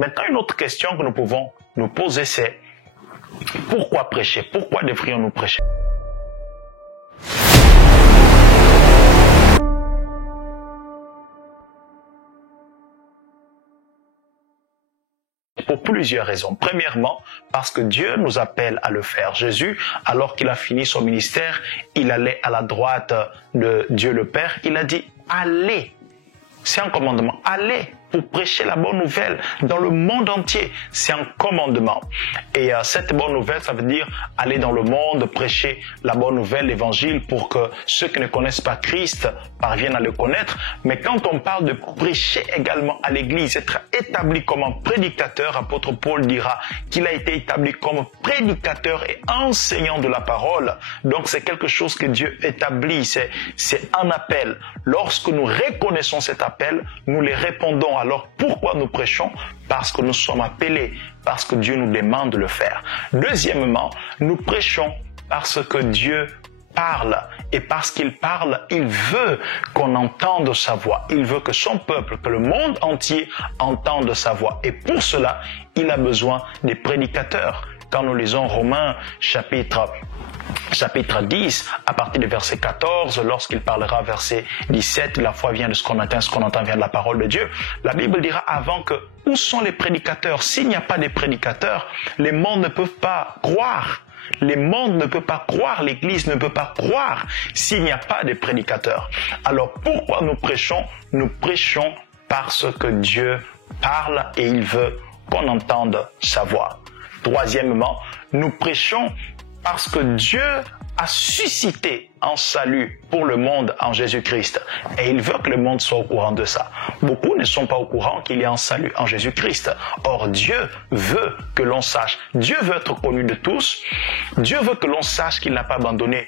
Maintenant, une autre question que nous pouvons nous poser, c'est pourquoi prêcher? Pourquoi devrions-nous prêcher? Pour plusieurs raisons. Premièrement, parce que Dieu nous appelle à le faire. Jésus, alors qu'il a fini son ministère, il allait à la droite de Dieu le Père. Il a dit, allez. C'est un commandement. Allez pour prêcher la bonne nouvelle dans le monde entier. C'est un commandement. Et cette bonne nouvelle, ça veut dire aller dans le monde, prêcher la bonne nouvelle, l'évangile, pour que ceux qui ne connaissent pas Christ parviennent à le connaître. Mais quand on parle de prêcher également à l'Église, être établi comme un prédicateur, apôtre Paul dira qu'il a été établi comme prédicateur et enseignant de la parole. Donc c'est quelque chose que Dieu établit, c'est un appel. Lorsque nous reconnaissons cet appel, nous les répondons. Alors pourquoi nous prêchons? Parce que nous sommes appelés, parce que Dieu nous demande de le faire. Deuxièmement, nous prêchons parce que Dieu parle. Et parce qu'il parle, il veut qu'on entende sa voix. Il veut que son peuple, que le monde entier entende sa voix. Et pour cela, il a besoin des prédicateurs. Quand nous lisons Romains chapitre 10, à partir du verset 14, lorsqu'il parlera verset 17, la foi vient de ce qu'on entend vient de la parole de Dieu. La Bible dira avant que, où sont les prédicateurs? S'il n'y a pas de prédicateurs, les mondes ne peuvent pas croire. Les mondes ne peuvent pas croire, l'Église ne peut pas croire s'il n'y a pas de prédicateurs. Alors pourquoi nous prêchons? Nous prêchons parce que Dieu parle et il veut qu'on entende sa voix. Troisièmement, nous prêchons parce que Dieu a suscité un salut pour le monde en Jésus-Christ. Et il veut que le monde soit au courant de ça. Beaucoup ne sont pas au courant qu'il y a un salut en Jésus-Christ. Or, Dieu veut que l'on sache. Dieu veut être connu de tous. Dieu veut que l'on sache qu'il n'a pas abandonné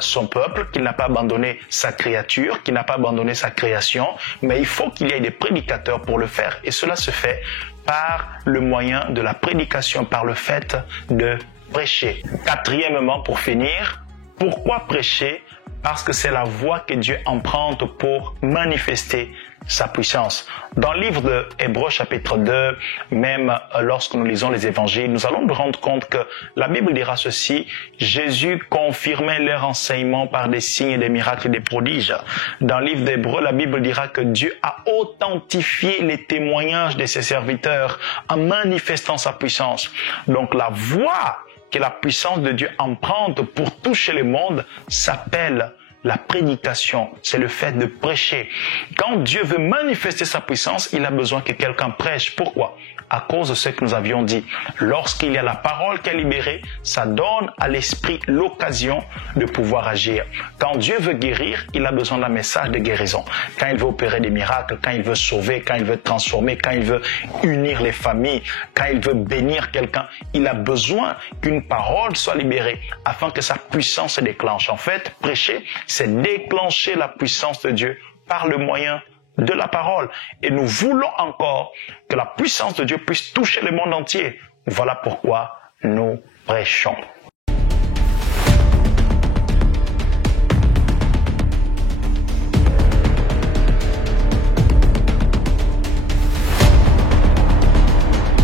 son peuple, qu'il n'a pas abandonné sa créature, qu'il n'a pas abandonné sa création. Mais il faut qu'il y ait des prédicateurs pour le faire. Et cela se fait par le moyen de la prédication, par le fait de prêcher. Quatrièmement, pour finir, pourquoi prêcher? Parce que c'est la voie que Dieu emprunte pour manifester sa puissance. Dans le livre de Hébreux chapitre 2, même lorsque nous lisons les évangiles, nous allons nous rendre compte que la Bible dira ceci: Jésus confirmait leur enseignement par des signes et des miracles et des prodiges. Dans le livre d'Hébreux, la Bible dira que Dieu a authentifié les témoignages de ses serviteurs en manifestant sa puissance. Donc la voie que la puissance de Dieu emprunte pour toucher le monde s'appelle la prédication. C'est le fait de prêcher. Quand Dieu veut manifester sa puissance, il a besoin que quelqu'un prêche. Pourquoi? À cause de ce que nous avions dit. Lorsqu'il y a la parole qui est libérée, ça donne à l'esprit l'occasion de pouvoir agir. Quand Dieu veut guérir, il a besoin d'un message de guérison. Quand il veut opérer des miracles, quand il veut sauver, quand il veut transformer, quand il veut unir les familles, quand il veut bénir quelqu'un, il a besoin qu'une parole soit libérée afin que sa puissance se déclenche. En fait, prêcher, c'est déclencher la puissance de Dieu par le moyen de la parole. Et nous voulons encore que la puissance de Dieu puisse toucher le monde entier. Voilà pourquoi nous prêchons.